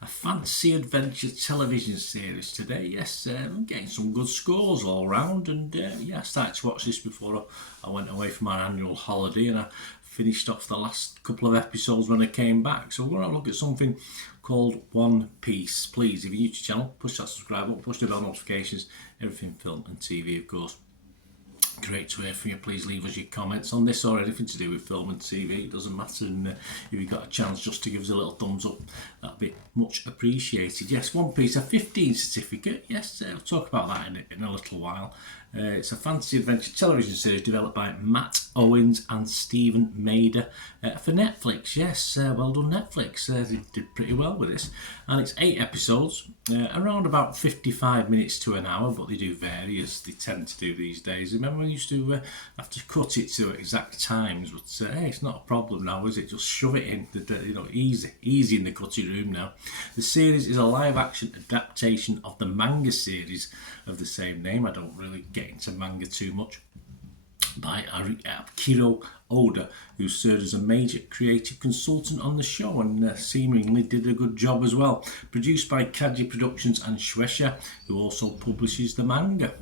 a fancy adventure television series today. Yes, I'm getting some good scores all round, and yeah, I started to watch this before I went away for my annual holiday, and I finished off the last couple of episodes when I came back. So we're going to look at something called One Piece. Please, if you're new to the channel, push that subscribe button, push the bell notifications, everything film and TV, of course. Great to hear from you. Please leave us your comments on this or anything to do with film and TV. It doesn't matter. And if you've got a chance just to give us a little thumbs up, that'd be much appreciated. Yes, One Piece, a 15 certificate. Yes, we'll talk about that in a little while. It's a fantasy adventure television series developed by Matt Owens and Stephen Mader for Netflix. Yes, well done Netflix. They did pretty well with this. And it's 8 episodes, around about 55 minutes to an hour, but they do vary as they tend to do these days. Remember when we used to have to cut it to exact times, but hey, it's not a problem now, is it? Just shove it in, easy in the cutting room now. The series is a live action adaptation of the manga series of the same name. I don't really get into manga too much, by Akira Oda, who served as a major creative consultant on the show and seemingly did a good job as well. Produced by Kaji Productions and Shueisha, who also publishes the manga.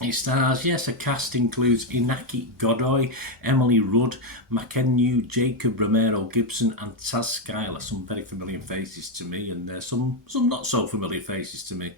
It stars, yes, a cast includes Inaki Godoy, Emily Rudd, Makenyu, Jacob Romero Gibson and Taz Skylar. Some very familiar faces to me, and some not so familiar faces to me.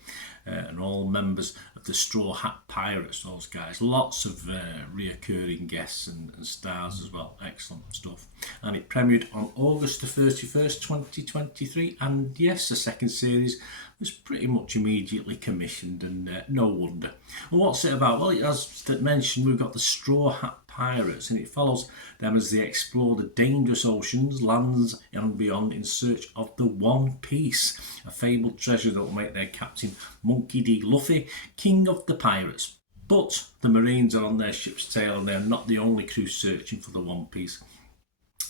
And all members of the Straw Hat Pirates, those guys. Lots of reoccurring guests and stars as well. Excellent stuff. And it premiered on August the 31st, 2023. And yes, the second series was pretty much immediately commissioned, and no wonder. Well, what's it about? Well, as mentioned, we've got the Straw Hat Pirates, and it follows them as they explore the dangerous oceans, lands and beyond in search of the One Piece, a fabled treasure that will make their captain Monkey D. Luffy king of the pirates. But the Marines are on their ship's tail, and they're not the only crew searching for the One Piece.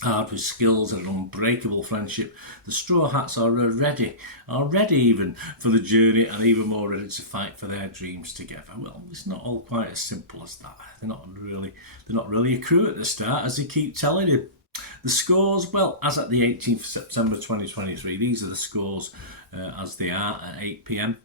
Armed with skills and an unbreakable friendship, the Straw Hats are ready even for the journey, and even more ready to fight for their dreams together. Well, it's not all quite as simple as that. They're not really a crew at the start, as they keep telling you. The scores, well, as at the 18th of September 2023, these are the scores as they are at 8 p.m.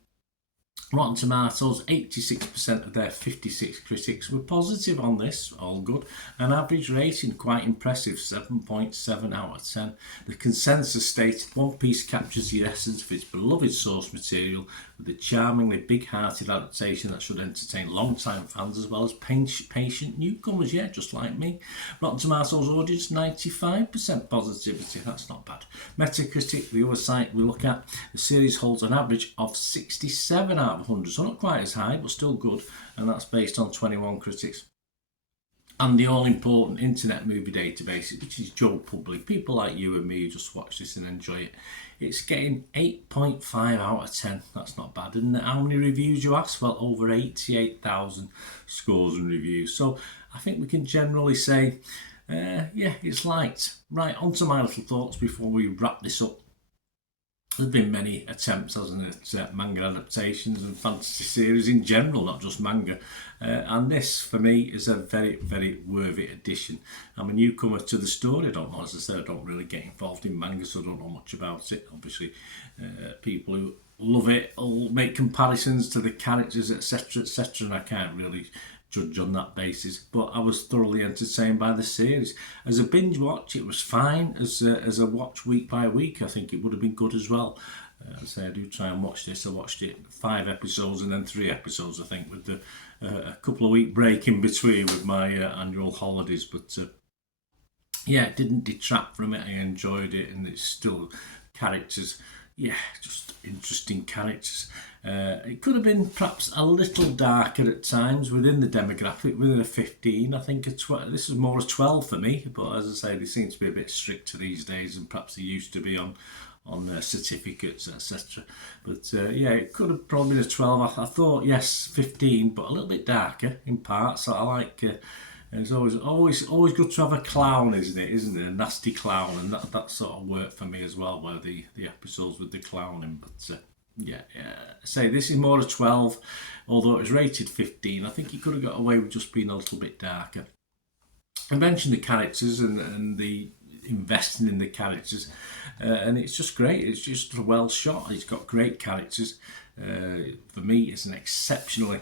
Rotten Tomatoes, 86% of their 56 critics were positive on this, all good. An average rating, quite impressive, 7.7 out of 10. The consensus stated One Piece captures the essence of its beloved source material with a charmingly big-hearted adaptation that should entertain long-time fans as well as patient newcomers, yeah, just like me. Rotten Tomatoes audience, 95% positivity, that's not bad. Metacritic, the other site we look at, the series holds an average of 67 out of 100, so not quite as high, but still good, and that's based on 21 critics. And the all-important Internet Movie Database, which is Joe Public, people like you and me who just watch this and enjoy it, it's getting 8.5 out of 10. That's not bad. And how many reviews you ask? Well, over 88,000 scores and reviews. So I think we can generally say, yeah, it's liked. Right, on to my little thoughts before we wrap this up. There's been many attempts, hasn't it, at manga adaptations and fantasy series in general, not just manga. And this, for me, is a very, very worthy addition. I'm a newcomer to the story. I don't know, as I said, I don't really get involved in manga, so I don't know much about it. Obviously, people who love it will make comparisons to the characters, etc., etc., and I can't really judge on that basis, but I was thoroughly entertained by the series. As a binge watch, it was fine. As a watch week by week, I think it would have been good as well. I say I do try and watch this. I watched it 5 episodes and then 3 episodes, I think, with a couple of week break in between with my annual holidays. But yeah, it didn't detract from it. I enjoyed it, and it's still characters. Yeah, just interesting characters. It could have been perhaps a little darker at times within the demographic, within a 15. I think this is more a 12 for me, but as I say, they seem to be a bit stricter these days than perhaps they used to be on certificates, etc. But yeah, it could have probably been a 12. I thought, yes, 15, but a little bit darker in parts. So I like... it's always good to have a clown, isn't it? A nasty clown, and that sort of worked for me as well, where the episodes with the clowning. But yeah, say this is more a 12, although it was rated 15. I think he could have got away with just being a little bit darker. I mentioned the characters and the investing in the characters, and it's just great. It's just well shot. It's got great characters. For me, it's an exceptional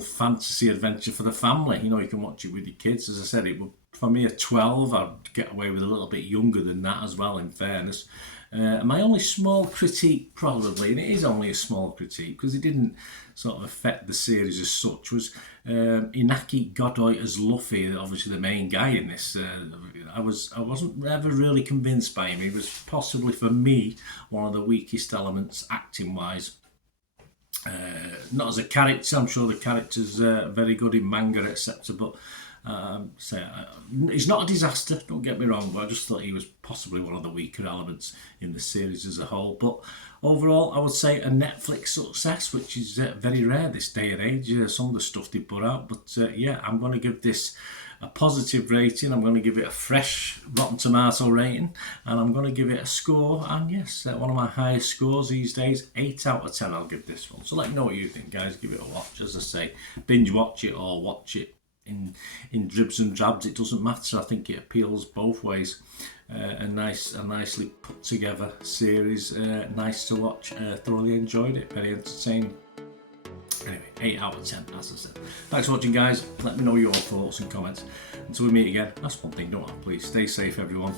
fantasy adventure for the family. You know, you can watch it with your kids. As I said, it would, for me, a 12. I'd get away with a little bit younger than that as well, in fairness. My only small critique, probably, and it is only a small critique because it didn't sort of affect the series as such, was Inaki Godoy as Luffy, obviously the main guy in this. I wasn't ever really convinced by him. He was possibly, for me, one of the weakest elements acting-wise. Not as a character. I'm sure the character's very good in manga, etc. But he's not a disaster, don't get me wrong, but I just thought he was possibly one of the weaker elements in the series as a whole. But overall, I would say a Netflix success, which is very rare this day and age. Some of the stuff they put out, but yeah, I'm going to give this a positive rating. I'm going to give it a fresh Rotten Tomato rating, and I'm going to give it a score. And yes, one of my highest scores these days, 8 out of 10. I'll give this one. So let me know what you think, guys. Give it a watch. As I say, binge watch it or watch it in dribs and drabs. It doesn't matter. I think it appeals both ways. A nicely put together series. Nice to watch. Thoroughly enjoyed it. Very entertaining. Anyway, 8 out of 10, as I said. Thanks for watching, guys. Let me know your thoughts and comments. Until we meet again, that's one thing, don't I? Please stay safe, everyone.